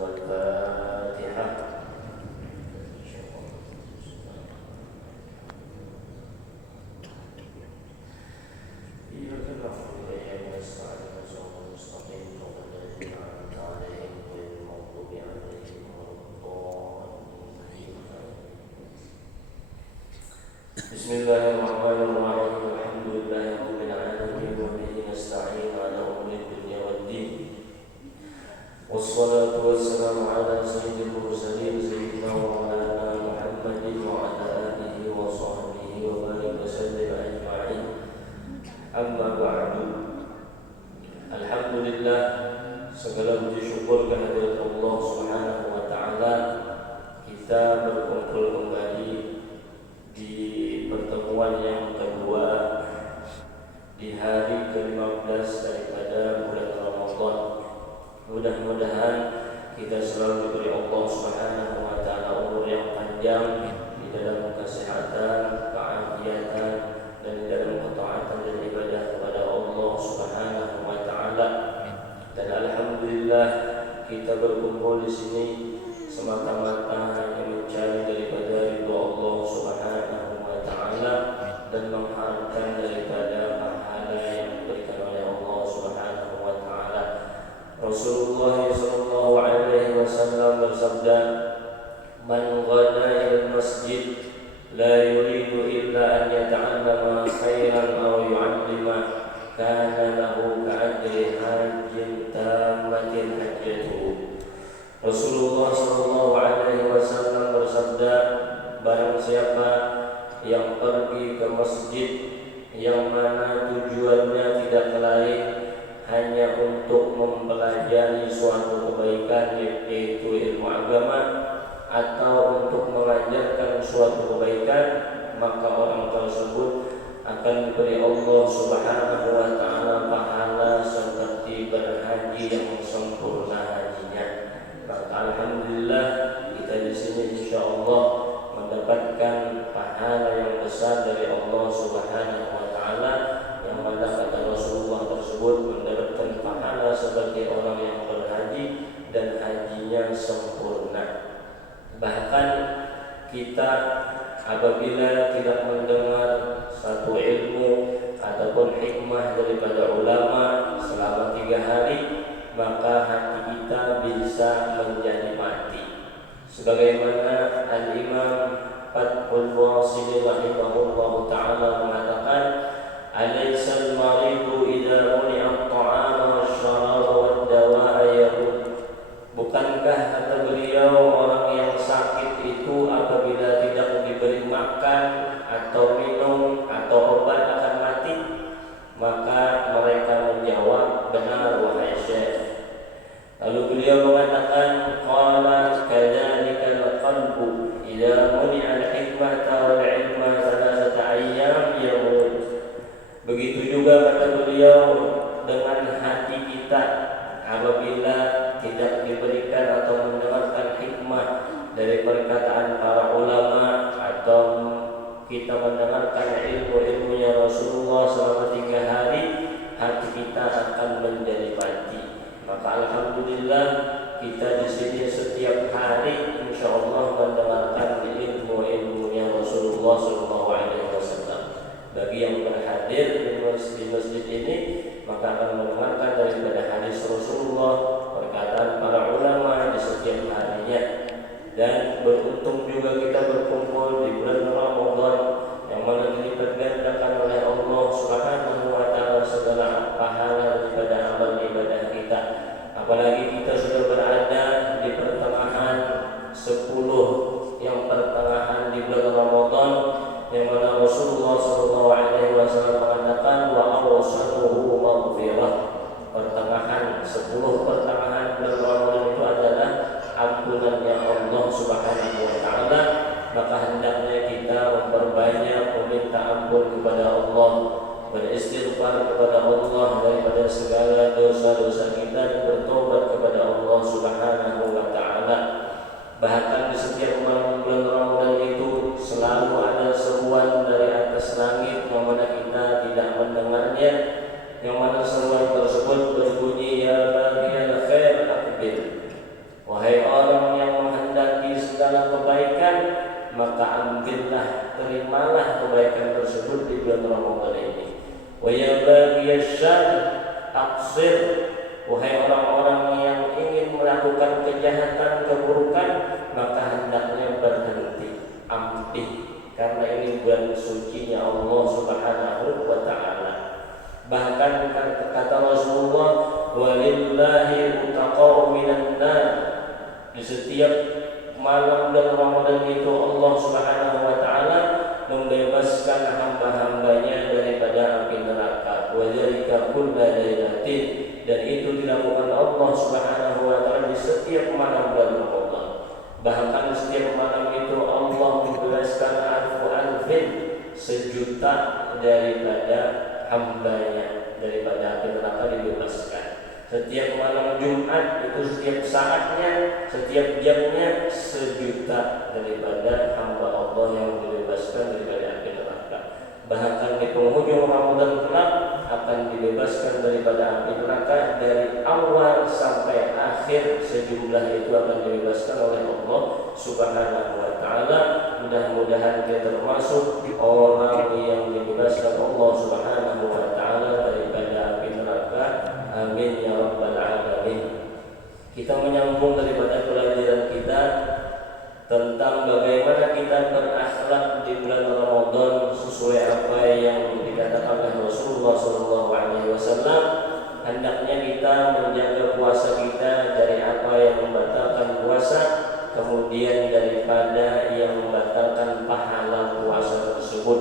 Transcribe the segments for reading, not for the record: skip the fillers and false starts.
والفاتحة. Bismillahirrahmanirrahim. Alhamdulillahirabbil alamin wa bihi nasta'in ala umuri dunya waddin. Wassalatu wassalamu ala sayyidil mursalin sayyidina wa maulana Muhammadin wa ala alihi wa sahbihi wa barik wa sallim ajma'in. Amma ba'du. Alhamdulillah, segala puji syukur kehadirat Allah Subhanahu wa taala. Kita berkumpul kembali di pertemuan yang kedua di hari ke-15 daripada bulan Ramadan. Mudah-mudahan kita selalu diberi Allah Subhanahu wa taala umur yang panjang di dalam kesehatan, keafiatan, dan di dalam ketaatan dan ibadah kepada Allah Subhanahu wa taala. Dan alhamdulillah kita berkumpul di sini semata-mata hanya mencari daripada ridha Allah Subhanahu wa taala dan mengharapkan daripada pahala yang diberikan oleh Allah Subhanahu wa taala. Rasulullah sallallahu alaihi wasallam bersabda, "Man ghada ila masjid la yuridu illa an yata'allama khairan aw yu'allima kana lahu ka'ajri hajjin tammatin hajjatuhu." Rasulullah sallallahu alaihi wasallam bersabda, barang siapa yang pergi ke masjid yang mana tujuannya tidak lain hanya untuk mempelajari suatu kebaikan, yaitu ilmu agama, atau untuk mengajarkan suatu kebaikan, maka orang tersebut akan diberi Allah Subhanahu wa taala pahala seperti berhaji yang sempurna hajinya. Alhamdulillah kita di sini insyaallah mendapatkan pahala yang besar dari Allah Subhanahu wa taala, yang mana kata Rasulullah tersebut mendapatkan pahala sebagai orang yang berhaji dan hajinya sempurna. Bahkan kita apabila tidak mendengar satu ilmu ataupun hikmah daripada ulama selama 3 hari, maka hati kita bisa menjadi mati. Sebagaimana Al-Imam Fathul Wasili rahimahullah ta'ala mengatakan, "Alaysal maridu idza muni'a at-ta'ama wasyaraba wad-dawa'a yahud." Bukankah kata beliau, orang yang sakit itu apabila tidak diberi makan atau minum atau obat akan mati? Maka mereka menjawab, "Benar wahai Syekh." Lalu beliau mengatakan, "Qala kadzalika al-qalbu idza muni'a al-hikmata wal 'ilma thalathata ayyam yamut." Begitu juga kata beliau dengan hati kita, apabila tidak diberikan atau mendengarkan hikmah dari perkataan para ulama atau kita mendengarkan ilmu-ilmunya Rasulullah selama 3 hari, hati kita akan menjadi mati. Maka alhamdulillah kita di sini setiap hari insyaallah mendengarkan ilmu-ilmunya Rasulullah sallallahu alaihi wasallam. Bagi yang berhadir di masjid ini, maka akan mendengarkan daripada hadis Rasulullah, perkataan para ulama di setiap harinya. Dan beruntung juga kita berkumpul di bulan Ramadan yang mana dilipat gandakan oleh Allah Subhanahu wa taala segala pahala daripada amal ibadah kita. Apalagi kita sudah berada di pertengahan 10 yang pertengahan di bulan Ramadan, yang mana Rasulullah sallallahu alaihi wasallam mengatakan, "Wa awsatuhu maghfirah." Pertengahan 10 pertengahan bulan Ramadan itu adalah ampunannya Allah Subhanahu wa taala. Maka hendaknya kita memperbanyak meminta ampun kepada Allah, beristighfar kepada Allah daripada segala dosa-dosa kita, dan bertobat kepada Allah Subhanahu wa taala. Bahkan di setiap malam bulan Ramadan itu selalu ada seruan dari atas langit yang mana kita tidak mendengarnya, yang mana seruan tersebut berbunyi, "Ya baghiyal khair aqbil." Wahai orang yang menghendaki segala kebaikan, maka ambillah, terimalah kebaikan tersebut di bulan Ramadan ini. Wa ya baghiyasyarr aqsir, wahai orang-orang yang ingin melakukan kejahatan, keburukan, maka hendaknya berhenti, ampih, karena ini bulan sucinya Allah Subhanahu wa taala. Bahkan kata Rasulullah, walillahi utaqa'u minan nar, di setiap malam bulan Ramadan itu Allah Subhanahu wa taala membebaskan hamba-hambanya daripada api neraka. Wa dzalika kullu lailatin, dan itu dilakukan Allah Subhanahu wa taala di setiap malam bulan Ramadan. Bahkan setiap malam itu Allah membebaskan alfin, sejuta daripada hambanya daripada api neraka dibebaskan. Setiap malam Jumat itu setiap saatnya, setiap jamnya sejuta daripada hamba Allah yang dibebaskan daripada api neraka. Bahkan di penghujung Ramadan kelak akan dibebaskan daripada api neraka dari awal sampai akhir, sejumlah itu akan dibebaskan oleh Allah Subhanahu wa taala. Mudah-mudahan kita termasuk orang yang dibebaskan Allah Subhanahu wa taala daripada api neraka. Amin ya rabbal alamin. Kita menyambung daripada pelajaran kita tentang bagaimana kita berakhlak di bulan Ramadan sesuai apa yang dikatakan oleh Rasulullah SAW. Hendaknya kita menjaga puasa kita dari apa yang membatalkan puasa, kemudian daripada yang membatalkan pahala puasa tersebut.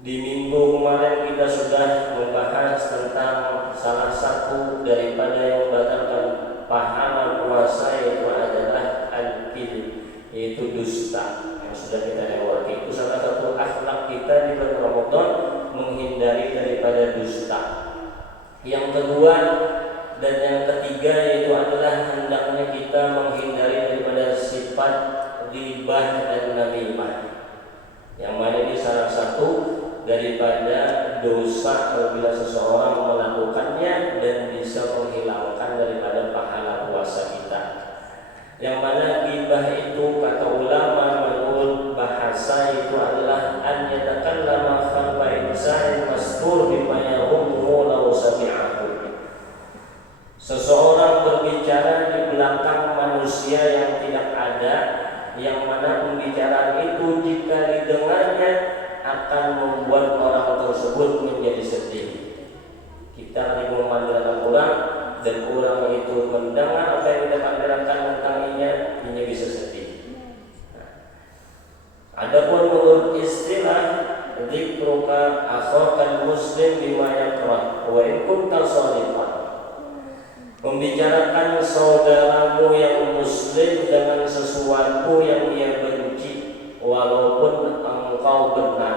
Di minggu kemarin kita sudah membahas tentang salah satu daripada yang membatalkan pahala puasa, yaitu adalah al-kidhib, yaitu dusta, yang sudah kita lewati. Itu salah satu akhlak kita di bulan Ramadan, menghindari daripada dusta. Yang kedua dan yang ketiga yaitu adalah hendaknya kita menghindari daripada sifat ghibah dan namimah, yang mana ini salah satu daripada dosa apabila seseorang melakukannya dan bisa menghilangkan daripada pahala puasa kita. Yang mana ghibah itu kata ulama menurut bahasa itu adalah an yatakallama khalfa insan mastur bima yahummu law sami'ahu. Seseorang berbicara di belakang manusia yang tidak ada, yang mana pembicaraan itu jika didengarnya akan membuat orang tersebut menjadi sedih. Kita lagi memandangkan orang dan orang itu mendengar apa yang kita pandangkan tentangnya, hanya bisa sedih. Adapun menurut istilah dzikruka akhakal muslim bima yakrah wa in kunta shadiqan, membicarakan saudaramu yang muslim dengan sesuatu yang ia benci, walaupun engkau benar,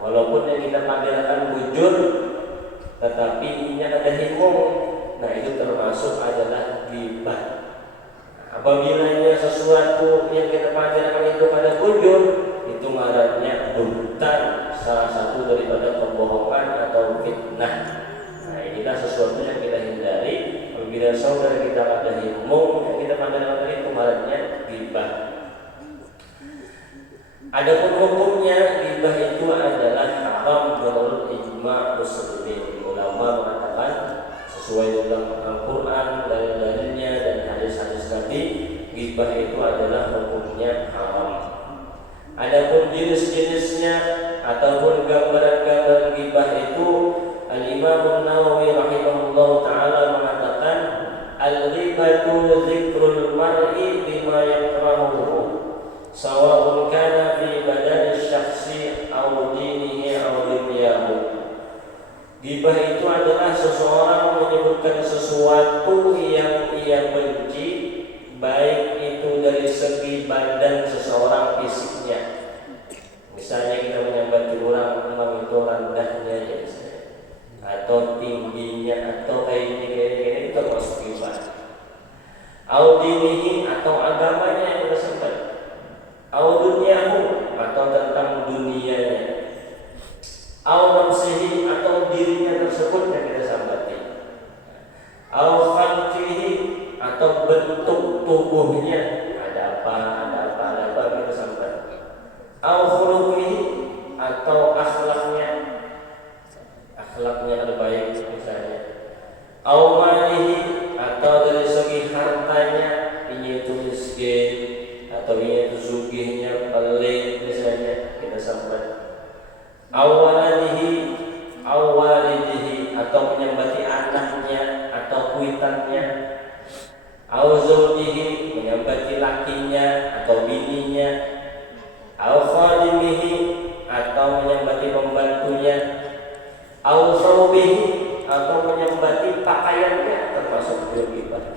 walaupun yang kita panggilkan bujur, tetapi ini ada hikmah. Nah, itu termasuk adalah ghibah. Apabila sesuatu yang kita panggilkan itu pada bujur, itu ngarannya buhtan, salah satu daripada kebohongan atau fitnah. Nah, inilah sesuatu yang kita hindari. Apabila saudara kita ada hikmah yang kita panggilkan itu ngarannya ghibah. Adapun hukumnya, ghibah itu adalah haram menurut ijma' muslimin. Ulama mengatakan sesuai dengan Al-Quran, dalil-dalilnya dan hadis-hadis Nabi, ghibah itu adalah hukumnya haram. Adapun jenis-jenisnya ataupun gambaran-gambaran ghibah itu, Al-Imam An-Nawawi rahimahullah ta'ala mengatakan al-ghibatu dzikrul mar'i bima yakrahuhu sawa'un kana fi badani syakhsi aw dinihi aw dunyahu. Ghibah itu adalah seseorang menyebutkan sesuatu yang ia benci, baik itu dari segi badan seseorang, fisiknya. Misalnya kita menyambat orang, memang itu rendahnya ya, atau tingginya, atau kayak gini itu termasuk ghibah. Aw dinihi, atau agamanya yang kita sebut. Aw dunyahu, atau tentang dunianya. Aw nafsihi, atau dirinya tersebut yang kita sambati. Aw khalqihi, atau benda bentuk tubuhnya, ada apa kita sampai. Au khuluqihi, atau akhlaknya ada baik misalnya. Au malihi, atau dari segi hartanya, ini itu miskin atau ini itu sugihnya pelit misalnya kita sampai. Au walidihi, atau menyambati anaknya atau kuitannya. Au zawjihi, menyambati lakinya atau bininya. Au khadimihi, atau menyambati pembantunya. Au thawbihi, atau menyambati pakaiannya, termasuk ghibah.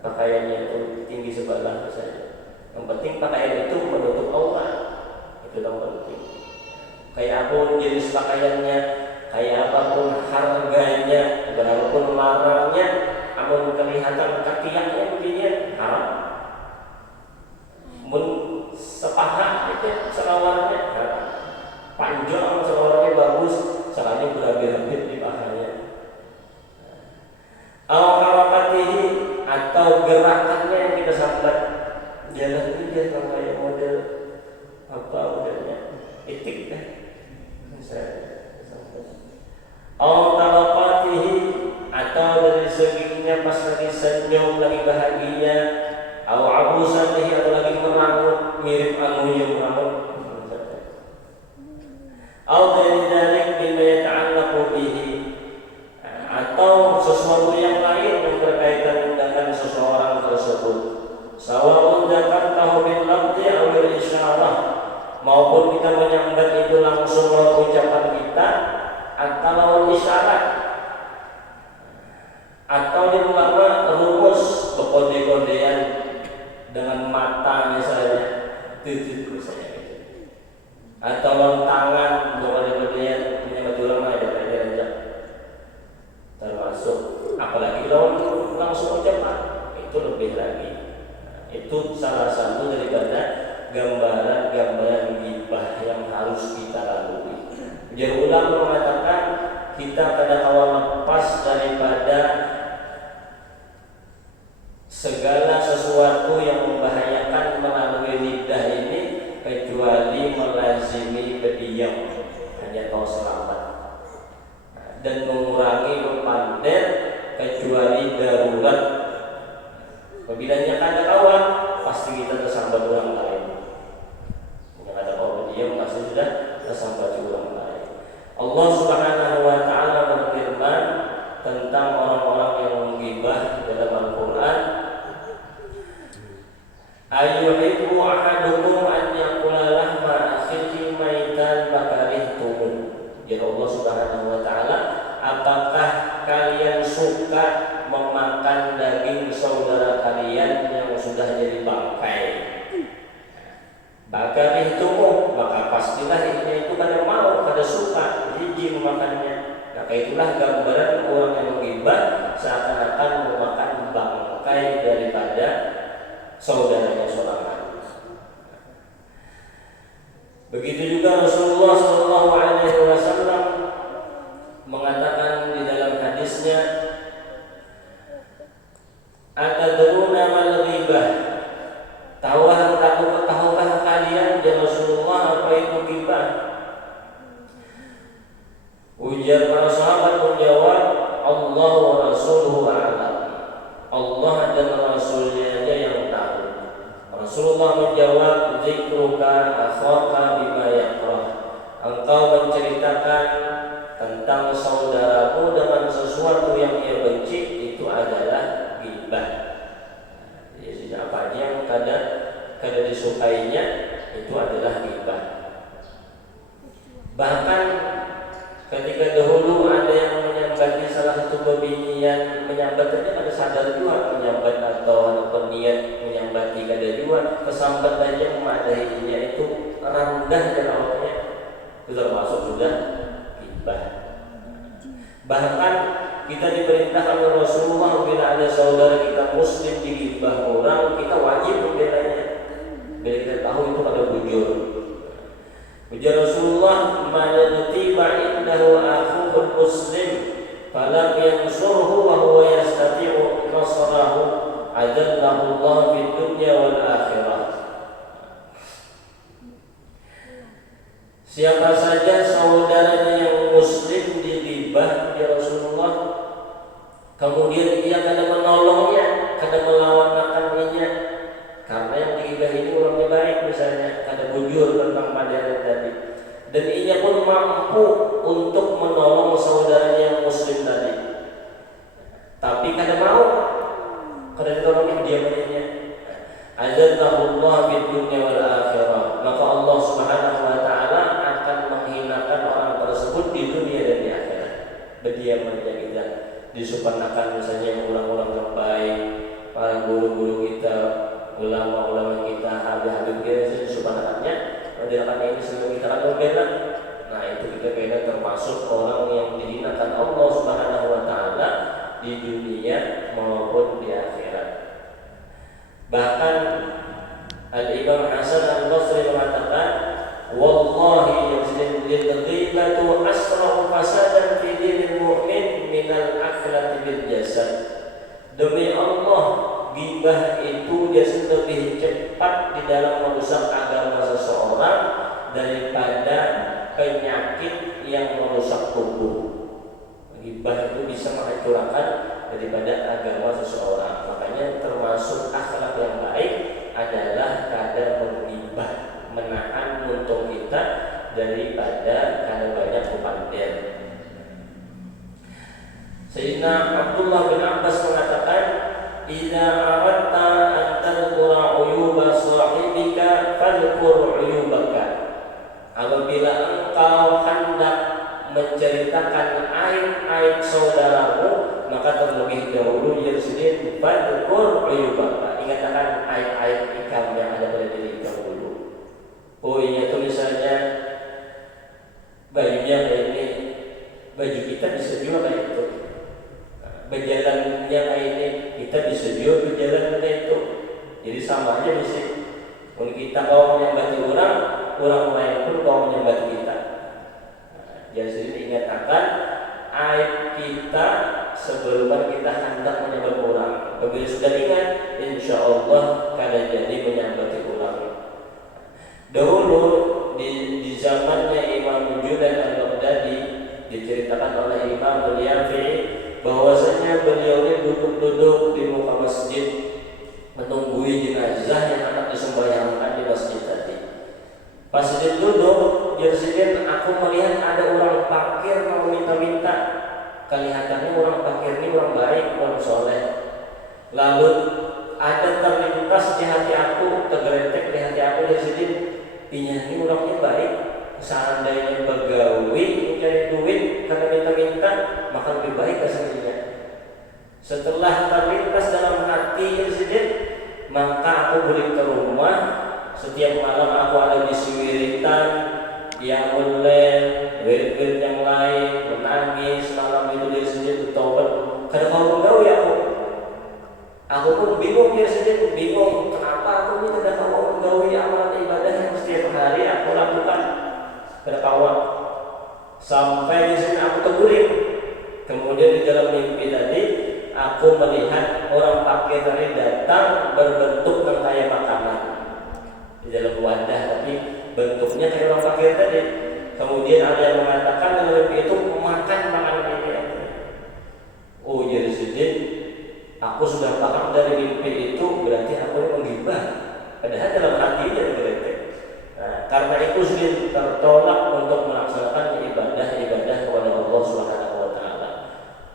Pakaiannya itu tinggi sebelah misalnya. Yang penting pakaian itu menutup aurat, itu yang penting. Kayak apapun jenis pakaiannya, kayak apapun harganya, berapapun larangnya, amun kelihatan ketiaknya begini haram. Mun sepaha itu selawarnya haram. Panjang selawarnya bagus, salahnya berhabis-habis di pahanya. Au harakatihi, atau gerakannya yang kita sambat, jalan dia kayak model apa modelnya etik kan. Au talaqatihi, atau dari seginya pas lagi senyum, lagi bahagia. Au abusatihi, atau lagi merangut mirip anu yang merangut. Au dari dalik bima yata'allaqu bihi, atau sesuatu yang lain yang berkaitan dengan seseorang tersebut. Sawa'un dzakartahu bil lafzi aw bil isyarah, maupun kita menyambat itu langsung melalui ucapan kita atau lawan isyarat, atau di ulama rumus berkode-kodean dengan mata misalnya, titik misalnya gitu. Atau lawan tangan berkode-kodean menyambat ulama ya aja termasuk, apalagi lawan langsung ucapan itu lebih lagi. Itu salah satu daripada gambaran-gambaran ghibah yang harus kita lalui. Jadi ulama mengatakan kita kadang awal lepas daripada segala sesuatu yang membahayakan melalui lidah ini, kecuali melazimi berdiam, hanya tahu selamat, dan mengurangi berpandai kecuali darurat. Apabila ada kawan, pasti kita tersambat orang lain. Yang ada kawan berdiam pasti sudah tersambat orang lain. Allah Subhanahu wa taala berfirman tentang orang-orang yang menggibah dalam Al-Qur'an, ayyuhibbu ahadukum an yakula lahma akhihi maitan fakarihtum. Jadi Allah Subhanahu wa taala, apakah kalian suka memakan daging saudara kalian yang sudah jadi bangkai? Fakarihtum, maka pastilah ini itu kada mau, kada suka, jijik memakannya. Maka itulah gambaran orang yang menggibah seakan-akan memakan bangkai daripada saudaranya seorang. Begitu juga Rasulullah SAW mengatakan di dalam hadisnya, atadruna mal ghibah, tahukah kalian ya Rasulullah apa itu ghibah? Ujar para sahabat menjawab, Allah wa rasuluhu a'lam, Allah dan Rasulnya aja yang tahu. Rasulullah menjawab, zikruka akhaka bima yakrah, engkau menceritakan tentang saudaramu dengan sesuatu yang ia benci, itu adalah ghibah. Jadi apa aja yang kada disukainya, itu adalah ghibah. Bahkan ketika dahulu ada yang menyambati salah satu pebinian, menyambatnya pada sadar juga menyambat atau berniat menyambati kada juga, kesambat aja memadahinya itu rendah jerawannya, itu termasuk sudah ghibah. Bahkan kita diperintahkan oleh Rasulullah, bila ada saudara kita muslim digibah orang, kita wajib membelanya. Bila kita tahu itu ada bujur. Ujar Rasulullah, man tiba indahu akhuhul muslim falam yansurhu wa huwa yastati'u nasrahu Adzallahu fid dunya wal akhirah. Siapa saja saudaranya yang muslim digibah ya Rasulullah, kemudian ia kadang menolongnya, kadang melawan makannya, karena yang digibah ini orangnya baik misalnya, kadang bujur tentang padanya tadi, dan ia pun mampu untuk menolong saudaranya yang muslim tadi, tapi kadang mau, kadang ditolongnya diam-diamnya. Azallahullah fid dunya wal akhirah, maka Allah Subhanahu wa taala akan menghinakan orang tersebut di dunia dan di akhirat. Berdiam saja kita, disempurnakan misalnya orang-orang yang baik, para guru-guru kita, ulama-ulama kita, habib-habib kita, disempurnakannya. Menjelaskan ini sebelum kita akan berbeda. Nah itu kita beda termasuk orang yang dihinakan Allah Subhanahu wa taala di dunia maupun di akhirat. Bahkan Al-Imam Hasan Al-Basri mengatakan, wallahi yazidul ghibatu asra'u fasadan fi dinil mu'min minal akhlati bil jasad. Demi Allah, ghibah itu jasad lebih cepat di dalam merusak agama seseorang daripada penyakit yang merusak tubuh. Ghibah itu bisa menghancurkan daripada agama seseorang. Makanya termasuk akhlak yang baik adalah kadang menghibah, menahan mulut kita daripada kadang banyak kepandian. Sayyidina Abdullah bin Abbas mengatakan, "Idza aradta an tadhkura uyuba sahibika fadhkur uyubaka." Apabila engkau hendak menceritakan aib-aib saudaramu, maka terlebih dahulu yarsidin fadhkur uyubaka. Ingatkan aib-aib ikam yang ada pada diri kamu dulu. Oh iya tuh misalnya bajunya kayak ini, baju kita bisa jual kayak itu. Berjalannya kayak ini, kita bisa jual berjalan kayak itu. Jadi sama aja mesti. Kalau kita kau menyambati orang, orang lain pun kau menyambati kita. Jadi ingatkan aib kita sebelum kita hendak menyambat orang. Apabila sudah ingat, insya Allah kada jadi menyambati orang. Dahulu di zamannya Imam Junaid al-Baghdadi diceritakan oleh Imam Al-Yafi'i bahwasanya beliau ini duduk-duduk di muka masjid menunggui jenazah yang akan disembahyangkan di masjid tadi. Pas dia duduk, dia sedih, aku melihat ada orang fakir mau minta-minta. Kelihatannya orang fakir ini orang baik, orang soleh. Lalu ada terlintas di hati aku, tergeletek di hati aku, dia sedih. Ini orangnya baik. Seandainya begawi mencari duit karena minta-minta, maka lebih baik aslinya. Setelah terlintas dalam hati insiden, maka aku balik ke rumah. Setiap malam aku ada di siwiritan, yang mulai wirid-wirid yang lain, menangis. Malam itu dia sendiri bertobat. Kadang mau menggawi aku. Aku pun bingung, dia sendiri bingung. Kenapa aku ini tidak mau menggawi amalan ibadah yang setiap hari aku lakukan? Berkawan sampai di sini aku tegurin. Kemudian di dalam mimpi tadi aku melihat orang fakir tadi datang berbentuk kayak makanan di dalam wadah, tapi bentuknya kayak orang fakir tadi. Kemudian ada yang mengatakan dalam mimpi itu makan makanan ini. Oh jadi sedih. Aku sudah paham dari mimpi itu, berarti aku yang menggibah. Padahal dalam hatinya tergeletek. Nah, karena itu sudah tertolak untuk melaksanakan ibadah-ibadah kepada Allah Subhanahu wa taala.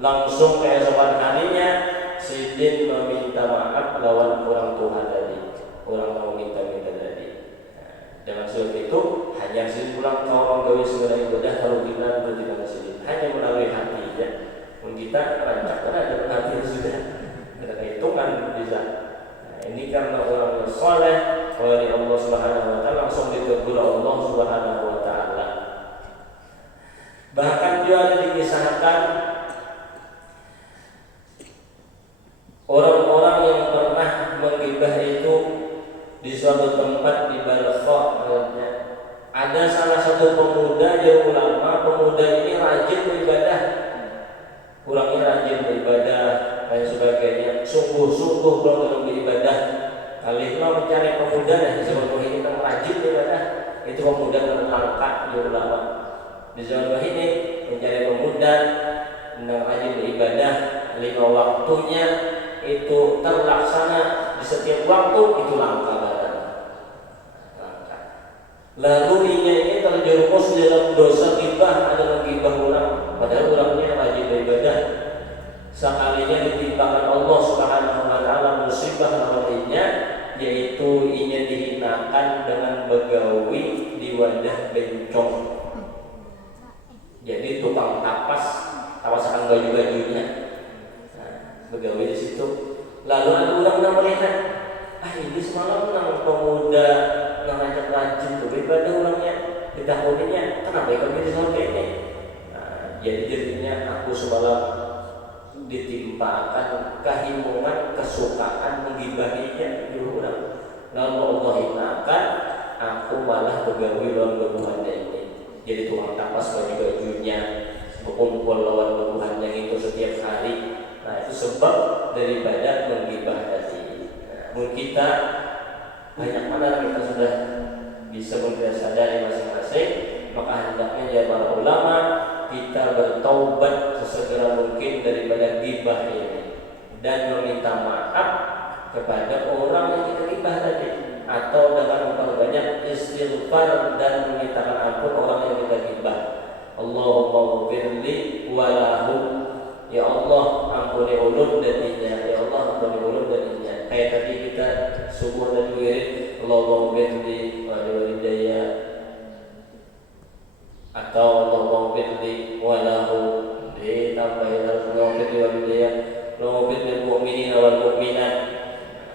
Langsung keesokan harinya Sidin meminta maaf lawan orang tua tadi. Orang mau minta-minta tadi. Nah, dengan sebab itu hanya Sidin pulang kau menggawi segala ibadah kalau kita berjalan Sidin hanya melalui hati ya. Pun kita rancak ada hati sudah ada hitungan bisa. Nah, ini karena orang yang soleh oleh Allah Subhanahu wa taala langsung ditegur Allah Subhanahu wa taala. Bahkan juga ada dikisahkan orang-orang yang pernah menggibah itu di suatu tempat di Balkh. Ada salah satu pemuda yang ulama, pemuda ini rajin beribadah. Orangnya rajin beribadah dan sebagainya, sungguh-sungguh dalam ibadah. Kalau mencari pemuda dan zaman ini kan rajin ibadah, itu pemuda terlangkah di ulama. Di zaman ini mencari pemuda yang rajin beribadah 5 waktunya itu terlaksana di setiap waktu, itu langka banget. Lalu ini terjerumus dalam dosa ghibah, adalah ghibah orang, padahal orangnya rajin beribadah. Sekalinya ditimpakan Allah Subhanahu wa taala musibah lawannya, yaitu inya dihinakan dengan begawi di wadah bencong. Jadi tukang tapas akan baju-bajunya, begawi di situ. Lalu ada orang melihat, ini semalam nang pemuda nang rajin tuh ibadah orangnya di tahunnya, kenapa ikan di sana ini? Jadi jadinya aku semalam ditimpakan kehimungan, kesukaan menggibahinya di orang. Lalu Allah hinakan, aku malah begawi lawan bebuhannya ini. Jadi tukang tapas baju-bajunya, berkumpul lawan bebuhannya itu setiap hari. Nah, itu sebab daripada menggibah tadi. Mungkin kita banyak mana kita sudah bisa sadari masing-masing, maka hendaknya ya para ulama kita bertaubat sesegera mungkin daripada ghibah ini dan meminta maaf kepada orang yang kita ghibah tadi, atau dengan memperbanyak istighfar dan memintakan ampun orang yang kita ghibah. Allahumma ghfirli wa lahu, ya Allah ampuni ulun dan inya, ya Allah ampuni ulun dan inya. Kayak tadi kita subuh dan wirid, Allahumma ghfirli wa liwalidayya, atau Allahumma ghfirli wa lahu, ditambahin Allahumma ghfirli wa liwalidayya, Allahumma ghfirli lil mu'minina wal mu'minat.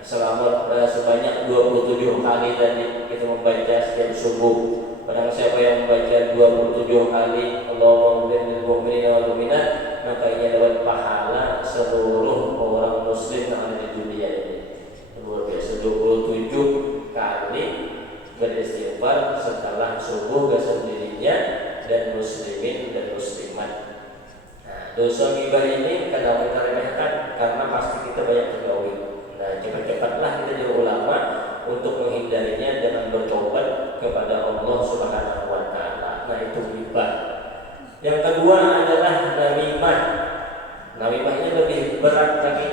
Selama sebanyak 27 kali tadi kita membaca setiap subuh. Barang siapa yang membaca 27 kali Allahumma ghfirli lil mu'minina wal mu'minat, maka ia dapat pahala seluruh orang muslim yang ada di dunia ini. Luar biasa, 27 kali beristighfar setelah subuh ke sendirinya dan muslimin dan muslimat. Nah, dosa ghibah ini kadang kita remehkan karena pasti kita banyak tergawi. Nah, cepat-cepatlah kita jadi ulama untuk menghindarinya dengan bertobat kepada Allah Subhanahu wa taala. Nah, itu ghibah. Yang kedua adalah namimah. Namimah ini lebih berat lagi,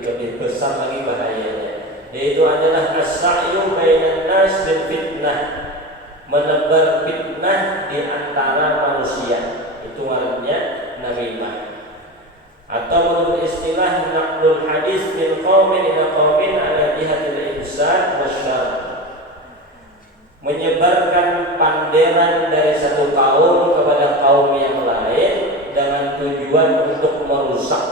lebih besar lagi bahayanya. Yaitu adalah as-sa'yu bainan nas bil fitnah, menebar fitnah di antara manusia. Itu artinya namimah. Atau menurut istilah naqlul hadis min qaumin ila qaumin ala jihatil ihsan wasyarr, menyebarkan panderan dari satu kaum kepada kaum yang lain dengan tujuan untuk merusak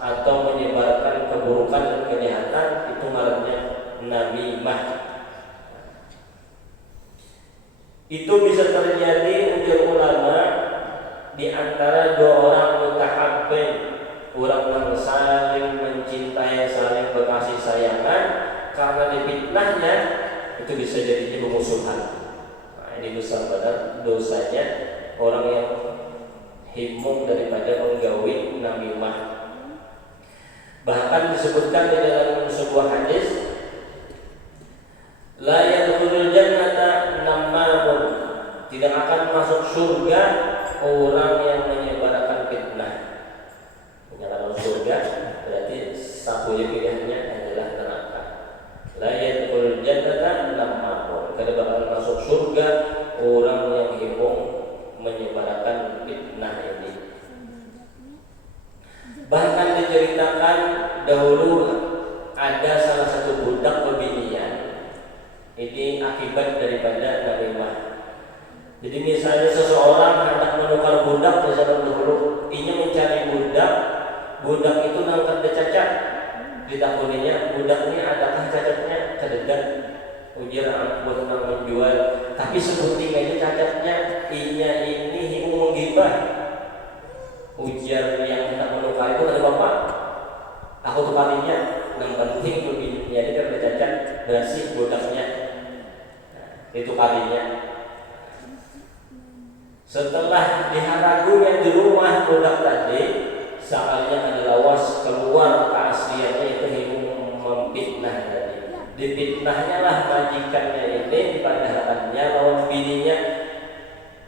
atau menyebarkan keburukan dan kejahatan. Itu namanya namimah. Itu bisa terjadi ujar ulama di antara dua orang mutahabbin, orang yang saling mencintai, saling berkasih sayangan, karena difitnahnya itu bisa jadinya bermusuhan. Nah, ini besar benar dosanya orang yang himung daripada menggawi namimah. Bahkan disebutkan di dalam sebuah hadis, la yadkhulul jannata nammamun, tidak akan masuk surga orang yang menyebarkan fitnah. Kalau surga berarti satunya pilihannya adalah neraka. La yadkhulul jannata nammamun, kada bakal masuk surga orang yang himung menyebarkan fitnah ini. Bahkan diceritakan dahulu ada salah satu budak pebinian, ini akibat daripada namimah. Jadi misalnya seseorang hendak menukar budak di zaman dahulu, ingin mencari budak itu nangkat cacat, ditakuninya budaknya adakah cacatnya, kededak ujar ampun nang menjual, tapi sebuting aja cacatnya, inya ini himu menggibah. Ujar yang hendak menukar itu ada bapak, aku tepatinya yang penting begini, jadi kalau cacat bersih budaknya, itu kalinya. Setelah diharagu yang di rumah budak tadi, saatnya adalah was keluar keasliannya itu himu memfitnah. Difitnahnya lah majikannya ini dipadahannya lawan bininya.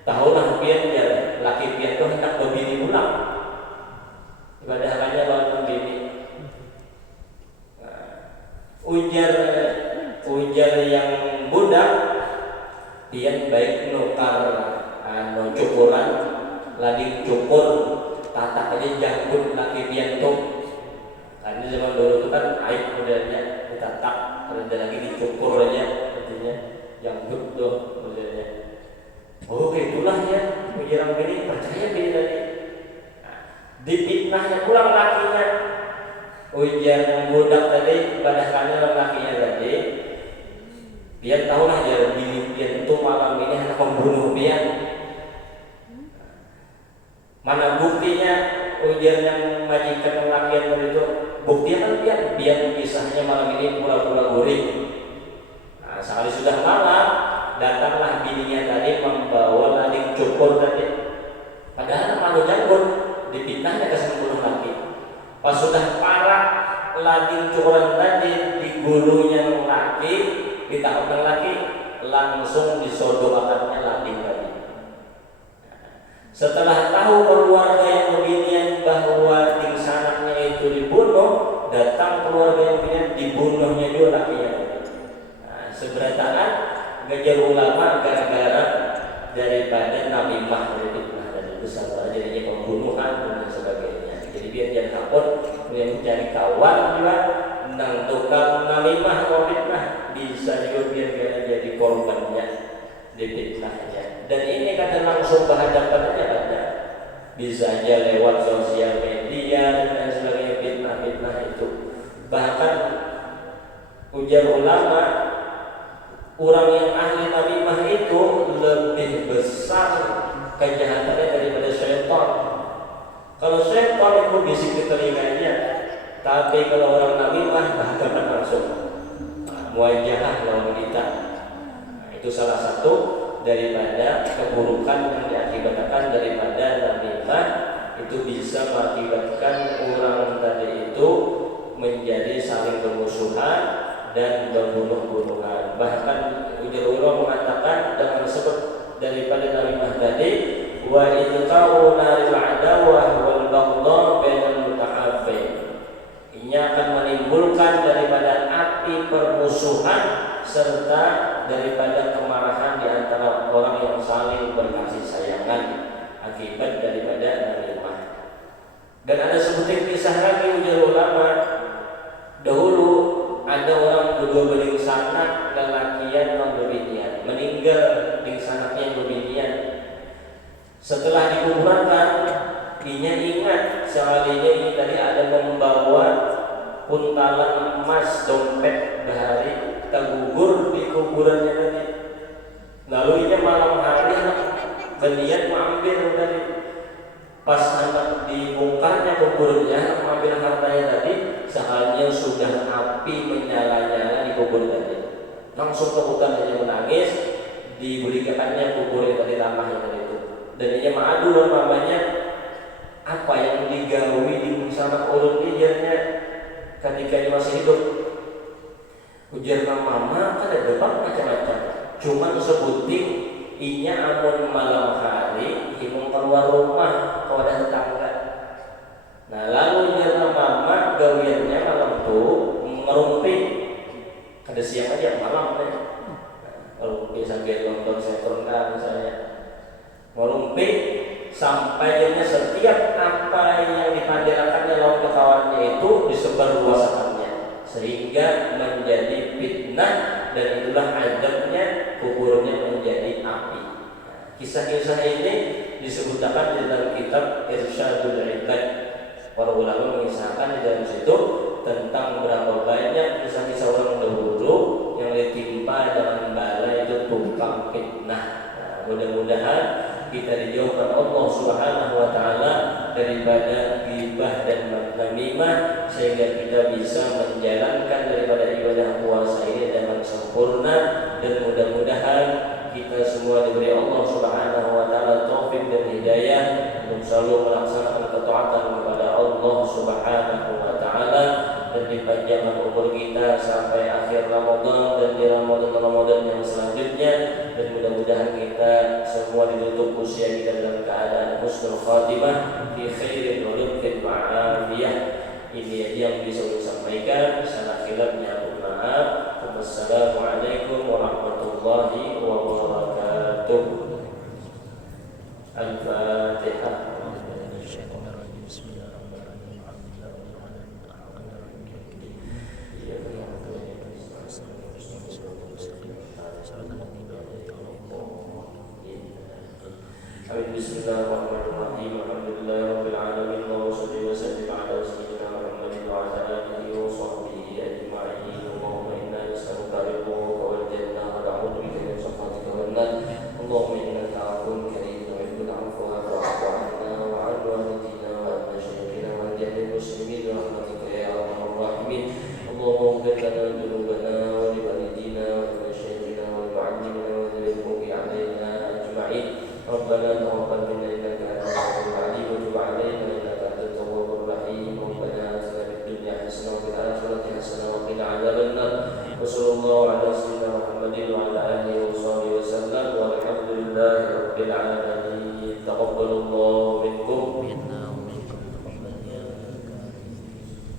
Tahulah pian ya laki pian tuh hendak berbini ulang. Dipadahannya lawan bini. Ujar yang budak pian baik nukar cukuran lading cukur tatak aja jangkut laki pian tuh. Karena zaman dulu itu kan aib modelnya ditatak, ada lagi dicukur aja artinya jangkut tuh modelnya. Oh itulah ya ujaran bini, percaya bini tadi. Dipitnahnya pulang lakinya. Ujar budak tadi padahkannya lakinya tadi. Biar tahulah ya bini pian itu malam ini hendak membunuh pian. Mana buktinya ujar yang majikan lakian tadi itu? Buktinya kan pian kisahnya malam ini pura-pura guring. Nah, sekali sudah malam datanglah bininya tadi membawa lading cukur tadi. Padahal malu janggut, dipitnahnya ke sang laki. Pas sudah parah lading cukuran tadi digulunya laki, ditangkap laki, langsung disodokannya lading tadi. Setelah tahu keluarga yang beginian bahwa tingsanaknya itu dibunuh, datang keluarga yang beginian dibunuhnya juga lakinya. Nah, seberataan ngejar ulama gara-gara daripada namimah dari fitnah dan itu salah jadinya pembunuhan dan sebagainya. Jadi biar jangan takut kemudian mencari kawan juga tentang tukang namimah atau fitnah bisa juga biar jadi korbannya di fitnahnya. Dan ini kata langsung berhadapannya ada bisa aja lewat sosial media dan sebagainya fitnah-fitnah itu. Bahkan ujar ulama orang yang ahli namimah itu lebih besar kejahatannya daripada syaitan. Kalau syaitan itu bisik di telinganya, tapi kalau orang namimah bahkan langsung muajahah lawan kita. Nah, itu salah satu daripada keburukan yang diakibatkan daripada namimah, itu bisa mengakibatkan orang tadi itu menjadi saling bermusuhan dan berbunuh-bunuhan. Bahkan ujar ulama mengatakan dengan sebut daripada namimah tadi, wa itqa'una al-adawah wal baghdha bainal mutahaffin. Ini akan menimbulkan daripada api permusuhan serta daripada kemarahan di antara orang yang saling berkasih sayangan akibat daripada namimah. Dan ada sebutin kisah lagi ujar ulama, dahulu ada orang berdua beling sanak lelakian non bebinian meninggal di sanaknya yang bebinian. Setelah dikuburkan, inya ingat sekalinya ini tadi ada membawa puntalan emas dompet bahari tergugur di kuburannya tadi. Lalu inya malam hari berniat mengambil tadi. Pas anak dibongkarnya kuburnya mengambil hartanya tadi, sehalnya sudah api menyala-nyala di kubur tadi. Langsung ke hutan aja menangis, diberikannya kubur yang tadi tanahnya tadi itu. Dan ia mengadu namanya apa yang digawi di sana urut dijarnya ketika dia masih hidup. Ujar mama kan ada depan macam-macam. Cuma sebutin inya amun malam hari imung keluar rumah kepada tetangga. Nah lalu ujar mama gawiannya malam tuh ngerumpi. Kada siang aja malam deh. Kalau biasa dia nonton sinetron misalnya ngerumpi sampai jadinya setiap apa yang dipandirakannya lawan kawannya itu disebar luasannya sehingga menjadi fitnah dan itulah adabnya kuburnya menjadi api. Kisah-kisah ini disebutkan di dalam kitab Irsyadul Ibad. Para ulama mengisahkan di dalam situ tentang berapa banyak kisah-kisah orang dahulu yang ditimpa dengan bala itu tukang fitnah. Nah, mudah-mudahan kita dijauhkan Allah Subhanahu wa taala daripada ghibah dan namimah sehingga kita bisa menjalankan daripada ibadah puasa ini dengan sempurna dan mudah-mudahan kita semua diberi Allah Subhanahu wa taala taufik dan hidayah untuk selalu melaksanakan ketaatan kepada Allah Subhanahu wa taala dan dipanjangkan umur kita sampai akhir akhir Ramadan dan di Ramadan yang selanjutnya, dan mudah-mudahan kita semua ditutup usia kita dalam keadaan husnul khatimah fi khairin wa lutfin wa afiyah. Ini aja yang bisa saya sampaikan. Salah khilafnya mohon maaf. Wassalamualaikum warahmatullahi wabarakatuh. Al-Fatihah. Bismillahirrahmanirrahim. Alhamdulillahirabbil alamin. Allahumma shalli wa sallim ala sayyidina Muhammadin wa ala alihi wa sahbihi ajma'in. Allahumma inna nas'aluka ridhaka wal jannah wa na'udzu bika min sakhatika wan nar. Allahumma innaka 'afuwwun karim tuhibbul 'afwa fa'fu 'anna wa 'an walidina wa an masyayikhina wa an jami'il muslimin bi rahmatika ya arhamar rahimin. Allahumma ighfir lana dhunubana wa li walidina wa li masyayikhina wa li mu'allimina wa li al-mu'minin 'alaina ajma'in. ربنا تقبل منا انك انت السميع العليم وتب علينا انك انت التواب الرحيم. ربنا اتنا في الدنيا حسنه وفي الاخره حسنه وقنا عذاب النار. وصلى الله على سيدنا محمد وعلى اله وصحبه وسلم والحمد لله رب العالمين. تقبلوا